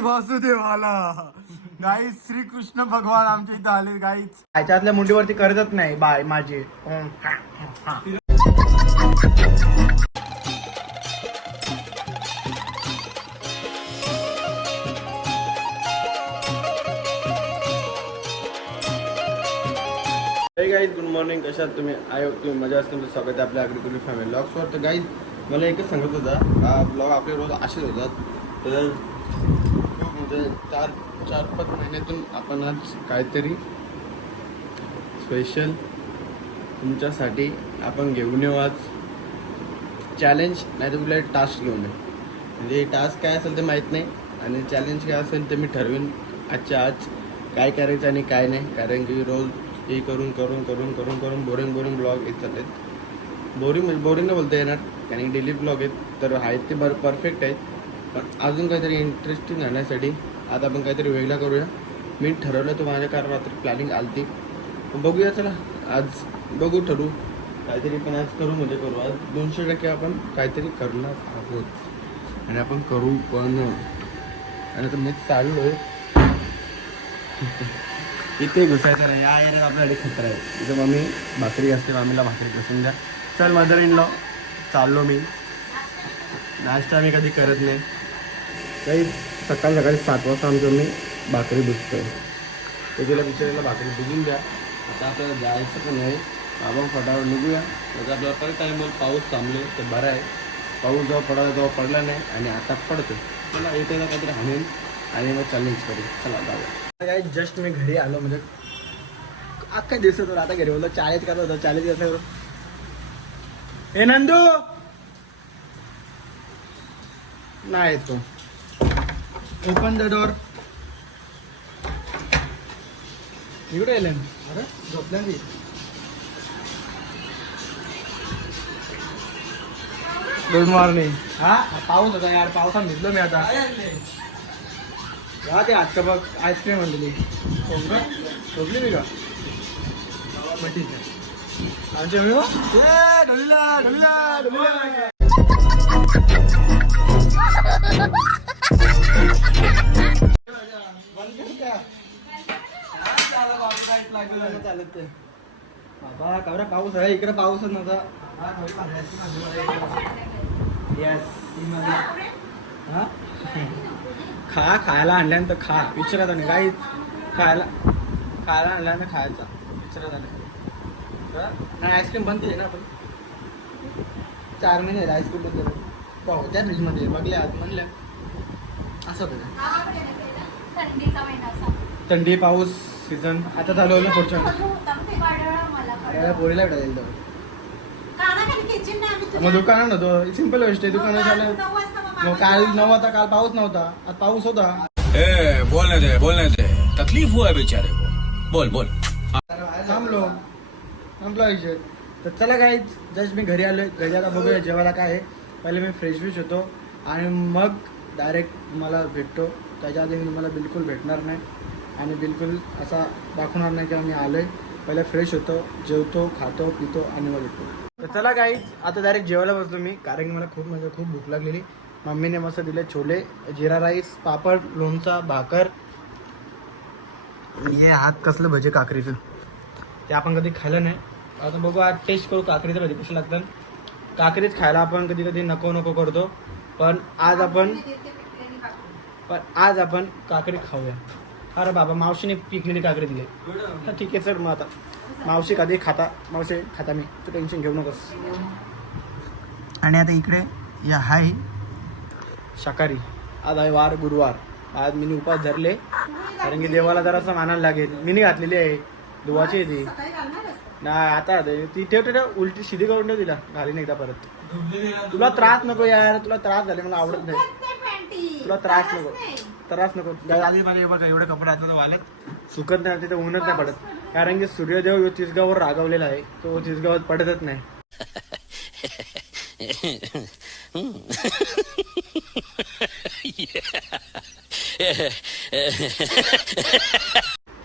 वासुदेवाला. गाई श्रीकृष्ण भगवान आमच्या इथं आले गाईच ह्याच्यातल्या मुंडीवरती करतच नाही बाय माझी. गाईज गुड मॉर्निंग कशात तुम्ही? आय होप तुम्ही मजा असते तुमचं स्वागत आहे आपल्या अग्रिकुली फॅमिली ब्लॉग्सवर तर गाईज मला एकच सांगत होता. हा ब्लॉग आपले रोज असेच होतात. तर म्हणजे चार चार पाच महिन्यातून आपण आज काहीतरी स्पेशल तुमच्यासाठी आपण घेऊन येऊ आज. चॅलेंज नाही तर कुठला टास्क घेऊन येऊ. म्हणजे टास्क काय असेल ते माहीत नाही आणि चॅलेंज काय असेल ते मी ठरवीन. आजच्या आज काय करायचं आणि काय नाही. कारण की रोज हे करून करून करून करून करून बोरिंग बोरिंग ब्लॉग येत आहेत बोरिंग बोरिंग न बोलता येणार. कारण की डेली ब्लॉग आहेत. तर आहेत ते बर परफेक्ट आहेत. पण अजून काहीतरी इंटरेस्टिंग राहण्यासाठी आता आपण काहीतरी वेगळा करूया. मी ठरवलं तर माझ्या कार रात्री प्लॅनिंग आलती. बघूया चला. आज बघू ठरू काहीतरी पण आज करू म्हणजे करू. आज दोनशे टक्के आपण काहीतरी करणार आहोत. आणि आपण करू पण. आणि आता मी चाललो आहे इथे घुसायचं नाही. या एरियात आपल्याकडे खतरा आहे इथं मम्मी भाकरी असते. मम्मीला भाकरी कसून द्या. चल मदर इन लॉ चाललो मी. नाश्ता मी कधी करत नाही. काही सकाळी सकाळी सात वाजता आमचं मी भाकरी बुजतोय तर तिला बिचारीला भाकरी बुजून द्या. आता आपल्याला जायचं पण आहे. आपण फटाफट निघूया. त्याचा आपल्याला परत टाईमवर पाऊस थांबले तर बरं आहे. पाऊस जेव्हा पडायला तेव्हा पडला नाही आणि आता पडतो चला येते ना काहीतरी हाणेन आणि मग चॅलेंज करू. चला जाऊया. काय जस्ट मी घरी आलो म्हणजे अख्खा दिवस होतो आता घरी बोललो. चाळीत करत होतो चाळीत कसं हे नंदू! नाही येतो ओपन द डोर इकडे येले अरे झोपल्या गुड मॉर्निंग हा पाऊस होता यार पावसात भिजलो मी आता. हा ते आजचं बघ आईस्क्रीम आणलेली. झोपली मी का? मग ठीक आहे आमच्या मी ढोलीला ढोलीला ढोलीला. ते बाबा कवरा पाऊस आहे. इकडे पाऊसच नव्हता येस हा खा खायला आणल्यानंतर खा. विचारायचं नाही काही खायला खायला आणल्यानंतर खायचा. बरं? नाही आईस्क्रीम बंद केली ना आपण. चार महिने झाले आईस्क्रीम बंद केलं. पाहू त्या फ्रीजमध्ये बघले आज म्हणलं असं होतं ते. थंडीचा महिना असा. थंडी पाऊस. सीझन आता चालू होईल पुढच्या पोरीला भेटायला आम्ही मग दुकानात होतो सिंपल गोष्ट आहे दुकानात झालं. मग काल नऊ वाजता काल पाऊस नव्हता. आज पाऊस होता. ए, बोलने दे बोलने दे तकलीफ हुआ है बेचारे को. बोल बोल. थांबलो. संपला विषय तर चला काय जस्ट मी घरी आलोय. घरी आता बघूया जेवायला काय आहे. पहिले मी फ्रेश फ्रेश होतो. आणि मग डायरेक्ट तुम्हाला भेटतो. त्याच्या आधी मी तुम्हाला बिलकुल भेटणार नाही. आणि बिलकुल असा दाखवणार नाही की आम्ही आलोय. पहिले फ्रेश होतो जेवतो खातो पितो आणि मग येतो. तर चला काही आता डायरेक्ट जेवायला बसलो मी कारण की मला खूप म्हणजे खूप भूक लागलेली. मम्मीने मस्त दिले छोले जिरा राईस पापड लोणचा भाकर. हे हात कसलं भजे काकरीचं ते आपण कधी खाल्लं नाही. आता बघू आज टेस्ट करू काकडीचं भजी कशी लागतात. काकडीच खायला आपण कधी कधी नको नको करतो. पण आज आपण पण आज आपण काकडी खाऊया. अरे बाबा मावशीने पिकलेली कागरे दिली. हा ठीक आहे सर मग आता. मावशी कधी खाता? मावशी खाता मी. तू टेन्शन घेऊ नकोस. आणि आता इकडे या हाय शाकाहारी. आज आहे वार गुरुवार. आज मी उपास धरले. कारण की देवाला जरासं मानायला लागेल. मीनी घातलेली आहे. दुवाची आहे ती. नाही आता ती ठेव ठेव उलटी सिधी करून ठेव तिला. नाही एकदा परत. तुला त्रास नको यार. तुला त्रास झाले मला आवडत नाही. तुला त्रास नको. त्रास नको. आधी माझे बघा एवढे कपडे आहेत ना वालत. सुकत नाही तिथे ऊनच नाही पडत. कारण की सूर्यदेव तिसगाववर रागवलेला आहे. तो तिसगावात पडतच नाही.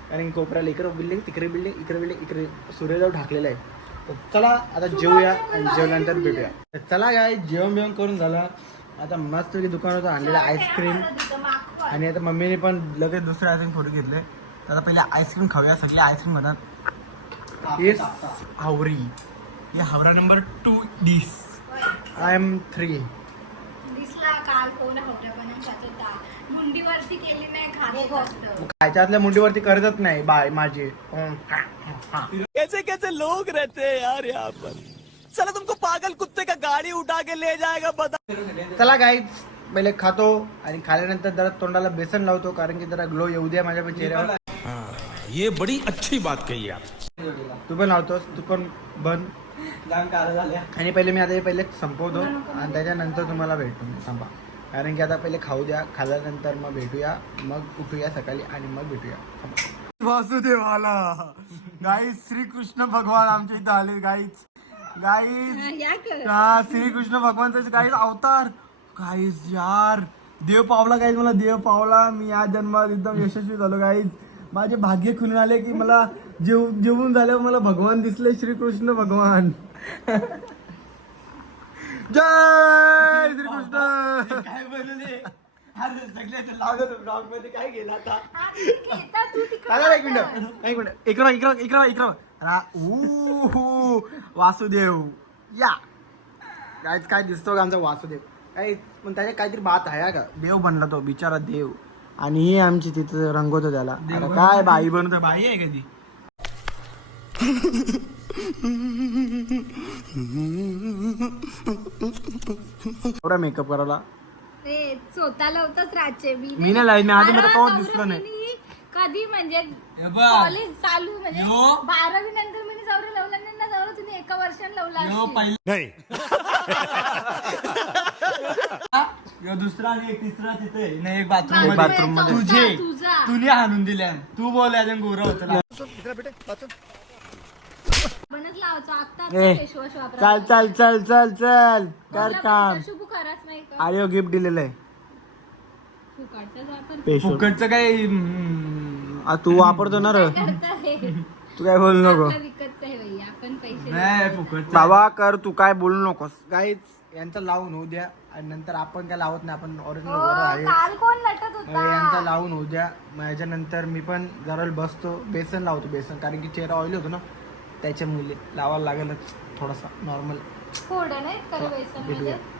कारण कोपऱ्याला इकडे बिल्डिंग तिकडे बिल्डिंग इकडे बिल्डिंग इकडे सूर्यदेव ढाकलेला आहे. तर चला आता जेवूया आणि जेवल्यानंतर भेटूया. चला काय जेवण बिवण करून झालं. आता मस्त दुकानात आणलेलं आईस्क्रीम आणि आता मम्मीने पण लगेच दुसरे आयस्क्रीम फोटो घेतले. तर आता पहिले आईस्क्रीम खाऊया सगळे आईस्क्रीम म्हणतात येस हावरी. हे हावरा नंबर टू डिस आय एम थ्री होता मुंडीवरती केली नाही खात असतं. खायच्यातल्या मुंडीवरती करतच नाही बाय माझे. कैसे कैसे लोग रहते हैं यार यहाँ पर? चलो तुमको पागल कुत्ते का गाड़ी उठा के ले जाएगा बता। चला गाईच पहिले खातो आणि खाल्यानंतर जरा तोंडाला बेसन लावतो कारण की जरा ग्लो येऊ द्या माझ्या पण चेहऱ्यावर. ये बड़ी अच्छी बात कही आप. तू पण लावतोस तू पण बन. आणि पहिले मी आता हे पहिले संपवतो आणि त्याच्यानंतर तुम्हाला भेटतो मी थांबा. कारण की आता पहिले खाऊ द्या खाल्ल्यानंतर मग भेटूया मग उठूया सकाळी आणि मग भेटूया. वासुदेवाला. गाईज श्रीकृष्ण भगवान आमच्या इथं आले गाईज गाईज या कर हा श्रीकृष्ण भगवानचा गाईज अवतार. गाईज यार देव पावला गाईज मला देव पावला. मी या जन्मात एकदम यशस्वी झालो गाईज माझे भाग्य खुलून आले की मला जेव जेवून झाल्यावर मला भगवान दिसले श्रीकृष्ण भगवान. जय श्रीकृष्ण. काय मध्ये. काय गेला आता? तू तिकडे चालेल एक मिनिट. एक मिनिट. इकडं इकडं इकडं इकडं रा ऊ हू, वासुदेव. या. काय काय दिसतो का आमचा वासुदेव? काय पण त्याच्या काहीतरी बात आहे हा का? देव बनला तो बिचारा देव. आणि ही आमची तिथं रंगवतो त्याला. अरे काय बाई बनवतो? बाई आहे कधी एवढा मेकअप करायला. ते स्वतः लावताच राहते मी मी नाही मी आधी मला दिसलं नाही. कधी म्हणजे कॉलेज चालू म्हणजे बारावी नंतर मी जवळ लावला नाही ना जवळ तुम्ही एका वर्षाने लावला. नहीं. दुसरा आणि एक तिसरा तिथे नाही एक बाथरूम बाथरूममध्ये. तुझे तुझा. तुने हाणून दिल्या. तू बोल अजून गोरा होता बनच लावायचो. आता ए, फेसवॉश वापरा चल चल चल चल चल. कर काम. शुभ खराच नाही का? अरे गिफ्ट दिलेलं आहे. फुकाटचं वापर फुकटचं काय तू वापरतो ना र. करता हे? तू काय बोलू नको. आपलं विकतचं आहे बाई. आपण नाही फुकट बाबा कर तू काय बोलू नकोस. गाईच यांचं लावून होऊ द्या. आणि नंतर आपण काय लावत नाही आपण ओरिजिनल बरोबर आहे काल कोण नटत मग यांचा होता लावून होऊ द्या. मग याच्यानंतर मी पण जरा बसतो. बेसन लावतो बेसन. कारण की चेहरा ऑइल होतो ना. त्याच्यामुळे लावायला लागेलच थोडासा नॉर्मल थोडं नाही कर बेसन भेटूया. मध्ये